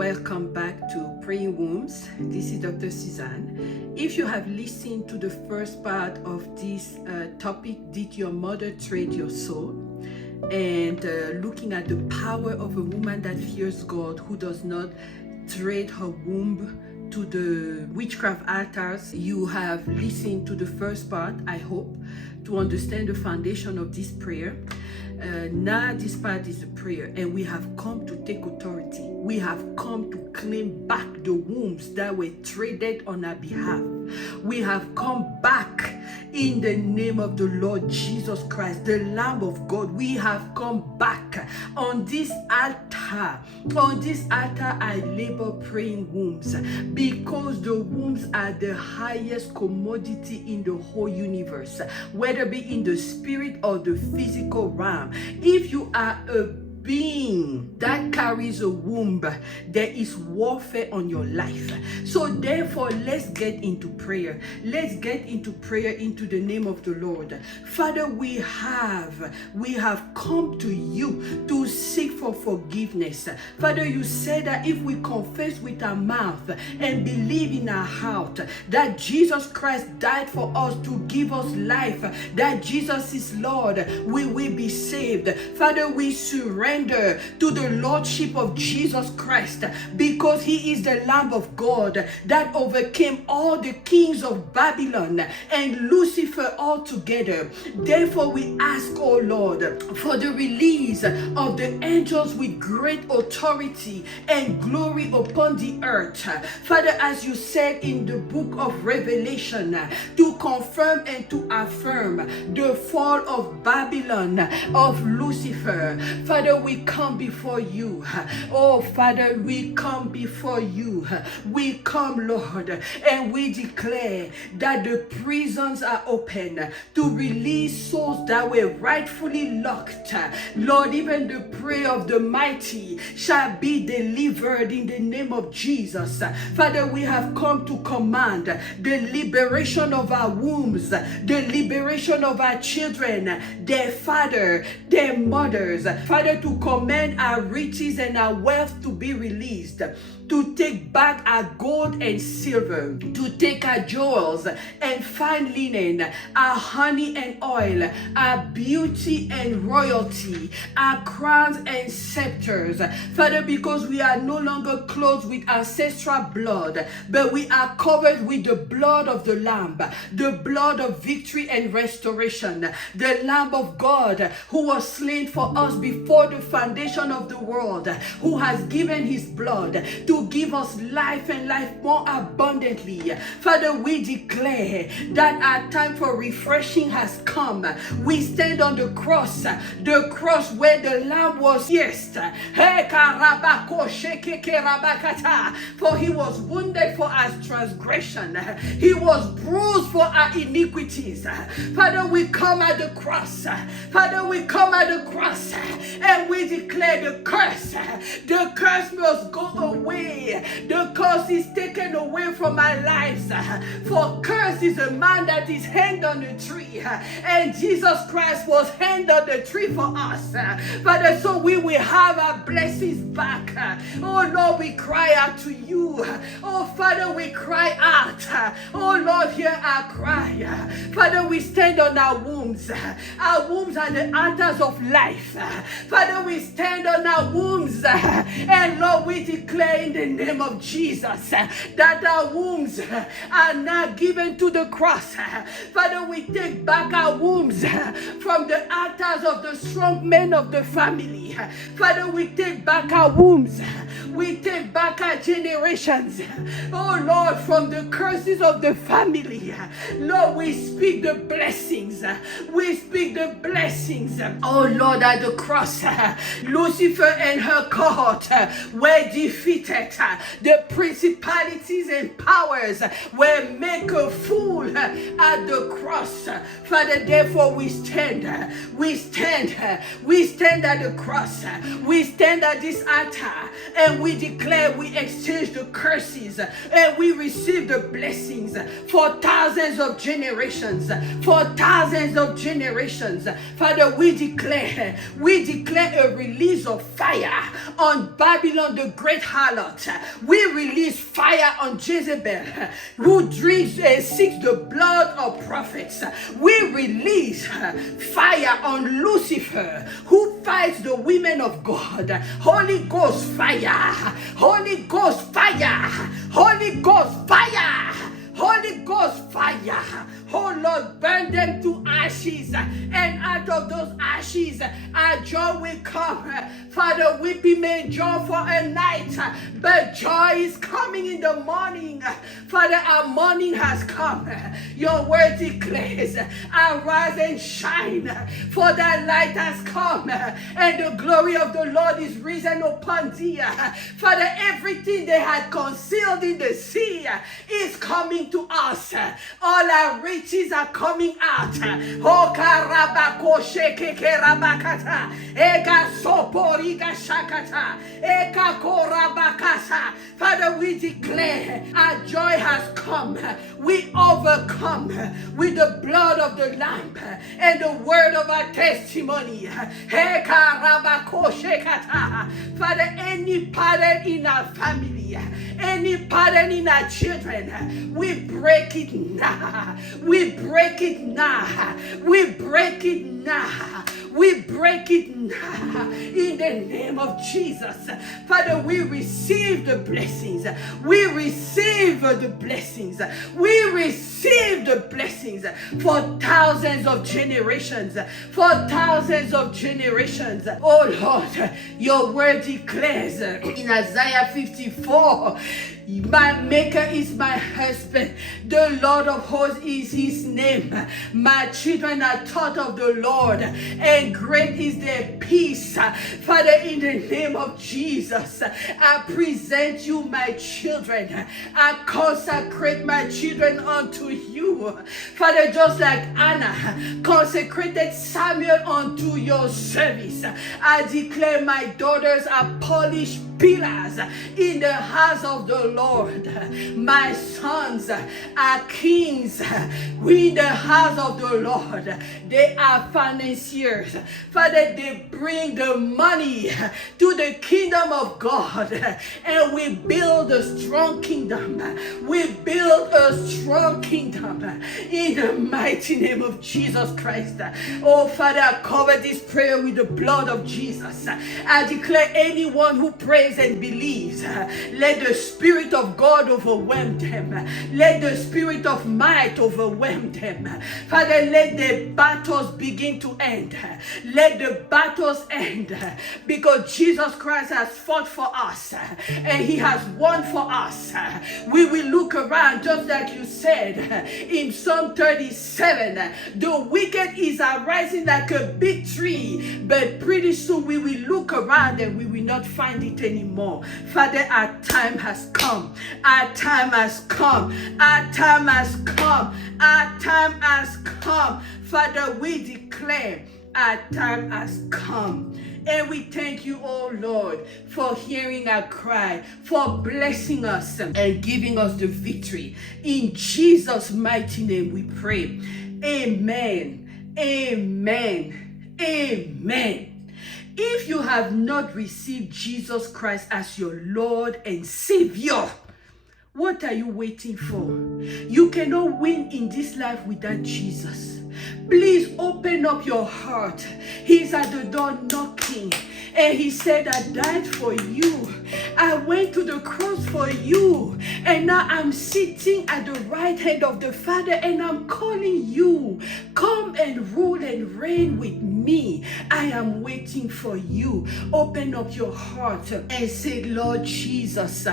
Welcome back to Praying Wombs. This is Doctor Suzanne. If you have listened to the first part of this topic, Did Your Mother Trade Your Soul? And looking at the power of a woman that fears God, who does not trade her womb to the witchcraft altars, you have listened to the first part, I hope, to understand the foundation of this prayer. Now this part is the prayer, and we have come to take authority. We have come to claim back the wombs that were traded on our behalf. We have come back in the name of the Lord Jesus Christ, the Lamb of God. We have come back on this altar. On this altar, I labor praying wombs, because the wombs are the highest commodity in the whole universe, whether be in the spirit or the physical realm. If you are a being that carries a womb, there is warfare on your life. So therefore, let's get into prayer. Let's get into prayer into the name of the Lord. Father, we have come to you to seek for forgiveness. Father, you said that if we confess with our mouth and believe in our heart that Jesus Christ died for us to give us life, that Jesus is Lord, we will be saved. Father, we surrender to the Lordship of Jesus Christ, because he is the Lamb of God that overcame all the kings of Babylon and Lucifer altogether. Therefore, we ask, oh Lord, for the release of the angels with great authority and glory upon the earth. Father, as you said in the book of Revelation, to confirm and to affirm the fall of Babylon, of Lucifer. Father, we come before you. Oh, Father, we come before you. We come, Lord, and we declare that the prisons are open to release souls that were rightfully locked. Lord, even the prayer of the mighty shall be delivered in the name of Jesus. Father, we have come to command the liberation of our wombs, the liberation of our children, their father, their mothers. Father, to command our riches and our wealth to be released, to take back our gold and silver, to take our jewels and fine linen, our honey and oil, our beauty and royalty, our crowns and scepters. Father, because we are no longer clothed with ancestral blood, but we are covered with the blood of the Lamb, the blood of victory and restoration, the Lamb of God who was slain for us before the foundation of the world, who has given his blood to give us life and life more abundantly. Father, we declare that our time for refreshing has come. We stand on the cross where the Lamb was pierced. For he was wounded for our transgression, he was bruised for our iniquities. Father, we come at the cross. Father, we come at the cross and we declare the curse must go away. The curse is taken away from our lives. For curse is a man that is hanged on the tree, and Jesus Christ was hanged on the tree for us. Father, so we will have our blessings back. Oh Lord, we cry out to you. Oh Father, we cry out. Oh Lord, hear our cry. Father, we stand on our wombs. Our wombs are the altars of life. Father, we stand on our wombs, and Lord, we declare in the name of Jesus that our wombs are now given to the cross. Father, we take back our wombs from the altars of the strong men of the family. Father, we take back our wombs. We take back our generations. Oh Lord, from the curses of the family. Lord, we speak the blessings. We speak the blessings. Oh Lord, at the cross, Lucifer and her cohort were defeated. The principalities and powers were made a fool at the cross. Father, therefore we stand at the cross. We stand at this altar, and we we declare we exchange the curses and we receive the blessings for thousands of generations. For thousands of generations. Father, we declare a release of fire on Babylon, the great harlot. We release fire on Jezebel, who drinks and seeks the blood of prophets. We release fire on Lucifer, who fights the women of God. Holy Ghost fire, Holy Ghost fire, Holy Ghost fire, Holy Ghost fire. Oh Lord, burn them to ashes, and out of those ashes, our joy will come. Father, weeping may endure for a night, but joy is coming in the morning. Father, our morning has come. Your word declares, arise and shine, for thy light has come, and the glory of the Lord is risen upon thee. Father, everything they had concealed in the sea is coming to us. All our riches are coming out. Oh, karabako shekeke rabakata, ega soporiga shakata, eka korabakasa. Father, we declare our joy has come. We overcome with the blood of the Lamb and the word of our testimony. Eka rabako shekata. Father, any pattern in our family, any pattern in our children, we break it now. We break it now. We break it now. We break it now in the name of Jesus. Father, we receive the blessings. We receive the blessings. We receive the blessings for thousands of generations. For thousands of generations. Oh Lord, your word declares in Isaiah 54, my maker is my husband. The Lord of hosts is his name. My children are taught of the Lord, and great is their peace. Father, in the name of Jesus, I present you my children. I consecrate my children unto you. Father, just like Anna consecrated Samuel unto your service, I declare my daughters are polished pillars in the house of the Lord. My sons are kings in the house of the Lord. They are financiers. Father, they bring the money to the kingdom of God, and we build a strong kingdom. We build a strong kingdom in the mighty name of Jesus Christ. Oh Father, I cover this prayer with the blood of Jesus. I declare anyone who prays and believes, let the Spirit of God overwhelm them. Let the Spirit of might overwhelm them. Father, let the battles begin to end. Let the battles end, because Jesus Christ has fought for us and he has won for us. We will look around, just like you said in Psalm 37, the wicked is arising like a big tree, but pretty soon we will look around and we will not find it anymore. Father, our time has come. Our time has come. Our time has come. Our time has come. Father, we declare our time has come. And we thank you, oh Lord, for hearing our cry, for blessing us and giving us the victory. In Jesus' mighty name we pray. Amen. Amen. Amen. If you have not received Jesus Christ as your Lord and Savior, what are you waiting for? You cannot win in this life without Jesus. Please open up your heart. He's at the door knocking. And he said, I died for you. I went to the cross for you. And now I'm sitting at the right hand of the Father and I'm calling you. Come and rule and reign with me. I am waiting for you. Open up your heart and say, Lord Jesus,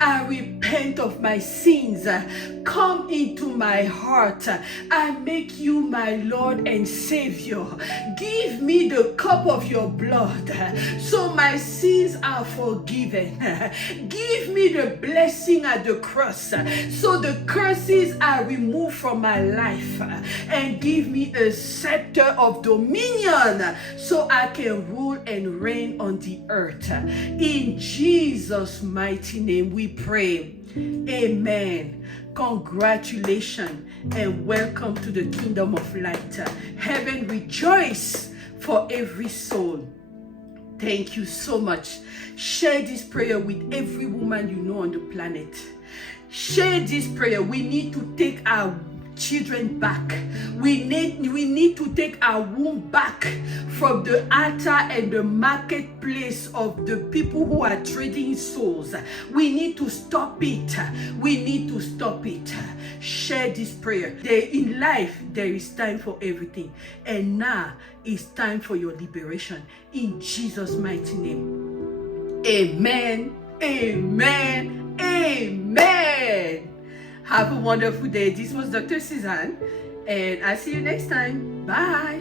I repent of my sins. Come into my heart. I make you my Lord and Savior. Give me the cup of your blood so my sins are forgiven. Give me the blessing at the cross so the curses are removed from my life, and give me a scepter of dominion dominion so I can rule and reign on the earth. In Jesus' mighty name we pray. Amen. Congratulations and welcome to the kingdom of light. Heaven rejoice for every soul. Thank you so much. Share this prayer with every woman you know on the planet. Share this prayer. We need to take our children back. We need to take our womb back from the altar and the marketplace of the people who are trading souls. We need to stop it. We need to stop it. Share this prayer. In life, there is time for everything. And now it's time for your liberation. In Jesus' mighty name. Amen. Amen. Amen. Have a wonderful day. This was Dr. Suzanne, and I'll see you next time. Bye.